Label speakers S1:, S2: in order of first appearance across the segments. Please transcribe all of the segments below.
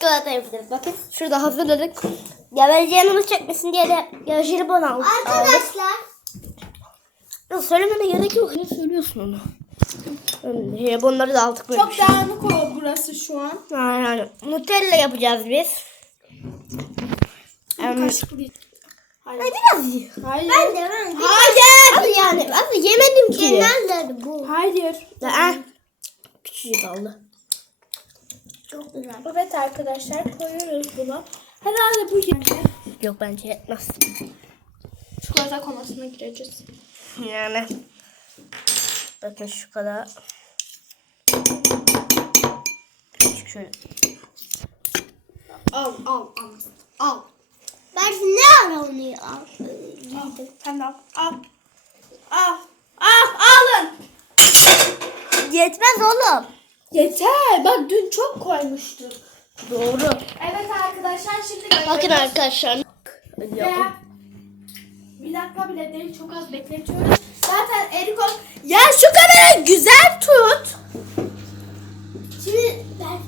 S1: çikolata yapacağız. Bakın şurada hazırladık. Geveleceğini çekmesin diye de ya jelibon aldık.
S2: Arkadaşlar.
S1: Ya söylemene gerek yok. Niye söylüyorsun onu? Jelibonları da aldık böyle.
S3: Çok dağınık oldu burası şu an.
S1: Aynen. Nutella yapacağız biz. Em,
S3: Kaşıklı değil. Hayır.
S1: Ay biraz ye.
S3: Hayır.
S2: Ben de ben.
S1: Hayır. Abi yani ben de yemedim ki.
S2: Genelde bu.
S3: Hayır.
S1: Aa, Küçücük aldı.
S2: Çok güzel.
S3: Evet arkadaşlar koyuyoruz bunu. Herhalde bu yenge.
S1: Yok bence yetmez.
S3: Çikolata komasına gireceğiz.
S1: Yani. Bakın şu kadar. Küçük şöyle.
S3: Al al al. Al.
S2: Ben ne onu al?
S3: Al. Sen de al. Al. Al. Al. Alın.
S1: Yetmez oğlum.
S3: Yeter. Bak dün çok koymuştuk.
S1: Doğru.
S3: Evet arkadaşlar şimdi
S1: Bakın arkadaşlar.
S3: Ya. Bir dakika bile değil çok az bekletiyoruz. Zaten Eriko ya şu kamerayı güzel tut.
S2: Şimdi ben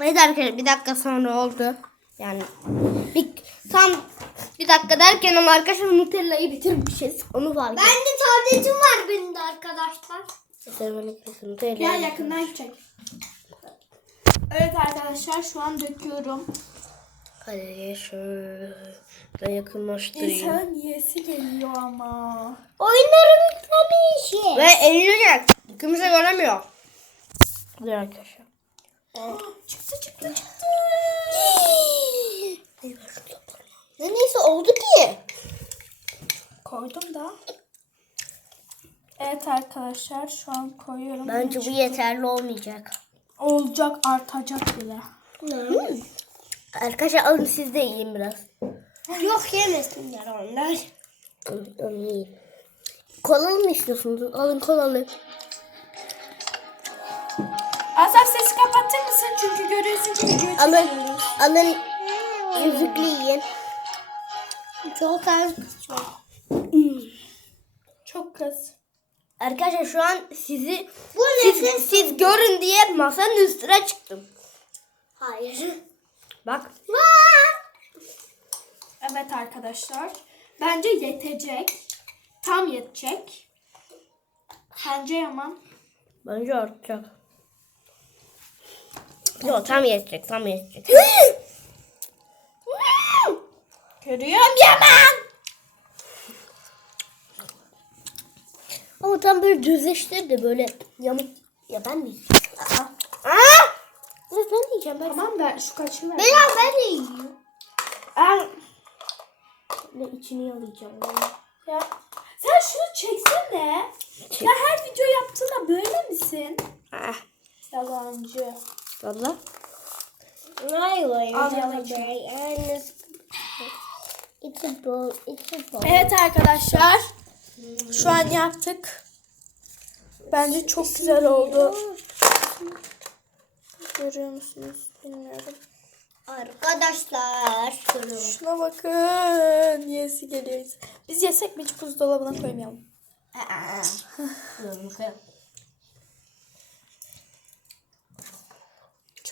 S1: Evet arkadaşlar bir dakika sonra oldu. Yani bir, tam dakika derken ama arkadaşlar Nutella'yı bitirmişiz. Onu fark
S2: ben de tabletim var benim de arkadaşlar.
S1: ettim.
S3: Gel yakından çek. Evet arkadaşlar şu an döküyorum.
S1: Hadi şöyle yakınlaştırayım.
S3: İnsan yiyesi geliyor ama.
S2: Oynarım tabii ki.
S1: Ve eğilecek. Kimse göremiyor. Hadi arkadaşlar.
S3: Çıktı çıktı çıktı.
S1: Ne neyse oldu ki.
S3: Koydum da. Evet arkadaşlar şu an koyuyorum.
S1: Bence bu yeterli olmayacak.
S3: Olacak artacak bile.
S1: Arkadaşlar alın siz de yiyin biraz.
S2: Yok yemesinler onlar.
S1: Alın, alın yiyin. Kolalı mı istiyorsunuz? Alın kolalı.
S3: Asaf sesi kapatır mısın? Çünkü görüyorsun ki video
S1: Alın,
S3: çekiyoruz.
S1: alın yüzüklü yiyin.
S2: Çok az çok.
S3: Çok kız.
S1: Arkadaşlar şu an sizi
S2: Bu
S1: siz,
S2: nefes.
S1: siz görün diye masanın üstüne çıktım.
S2: Hayır.
S1: Bak.
S3: Evet arkadaşlar. Bence yetecek. Tam yetecek. Sence Yaman?
S1: Bence artacak. Yok tam yetecek tam yetecek.
S3: Görüyorum Yaman.
S1: Ama tam böyle düzleştir de böyle yamuk. Ya ben mi yiyeceğim? Aa! Aa! Evet ben yiyeceğim. Ben
S3: Tamam ver şu kaçı ver.
S2: Beyler ben de yiyorum.
S3: Al.
S1: de içini yalayacağım.
S3: Ya. Sen şunu çeksene. Ya her video yaptığında böyle misin?
S1: Ah.
S3: Yalancı.
S1: Valla.
S2: Hayır.
S3: Al yalancı.
S2: Bowl. It's a bowl.
S3: Evet arkadaşlar. Şu an yaptık. Bence çok güzel oldu. Görüyor musunuz? Bilmiyorum.
S2: Arkadaşlar.
S3: Şuna bakın. Yesi geliyor. Biz yesek mi hiç buzdolabına koymayalım.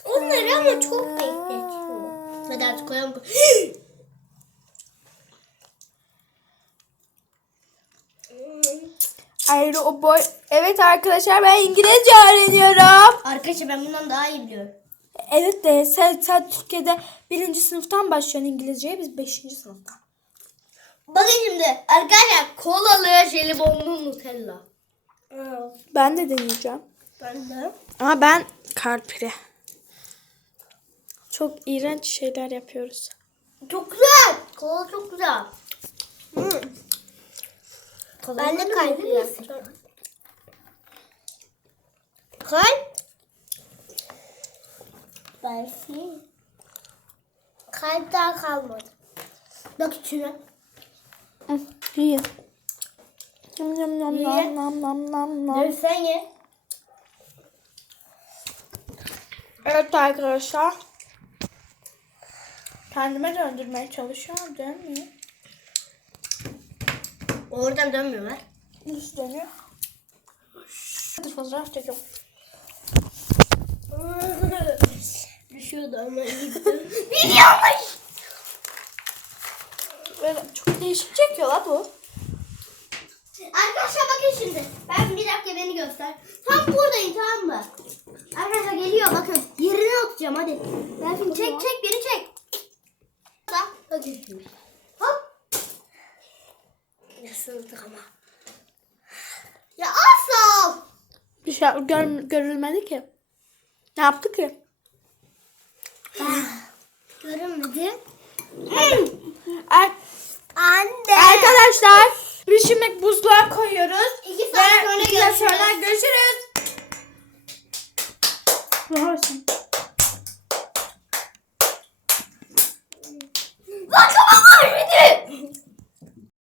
S2: Onları ama çok bekletiyor.
S1: Hadi artık koyalım.
S3: Ayrı o boy. Evet arkadaşlar ben İngilizce öğreniyorum.
S1: Arkadaşlar ben bundan daha iyi biliyorum.
S3: Evet de sen, sen Türkiye'de birinci sınıftan başlıyorsun İngilizceye biz beşinci sınıftan.
S1: Bakın şimdi arkadaşlar kolalı jelibonlu Nutella.
S3: Ben de deneyeceğim.
S1: Ben de.
S3: Ama ben karpire. Çok iğrenç şeyler yapıyoruz.
S1: Çok güzel. Kola çok güzel.
S2: Ben de kalp
S1: Kalp.
S2: Belki. Kalp daha kalmadı.
S1: Bak içine.
S3: Yiyin. Nam nam nam nam nam nam nam.
S1: Dur sen ye.
S3: Evet arkadaşlar. Kendime döndürmeye çalışıyorum değil mi?
S1: Oradan dönmüyorlar.
S3: Üstleniyor. Hadi fotoğraf çekiyorum.
S2: Düşüyordu ama iyiydi.
S1: Biliyormuş.
S3: Böyle çok değişik çekiyor la bu.
S1: Arkadaşlar bakın şimdi. Ben bir dakika beni göster. Tam buradayım tamam mı? Arkadaşlar geliyor bakın. Yerine oturacağım hadi. Ben şimdi çek çek beni çek. Hadi şimdi. Hop.
S2: Nasıldık ama.
S1: Ya asal.
S3: Bir şey gör, görülmedi ki. Ne yaptı ki?
S2: Görünmedi. Anne.
S3: Arkadaşlar biz şimdi buzluğa koyuyoruz.
S1: İki saat sonra görüşürüz.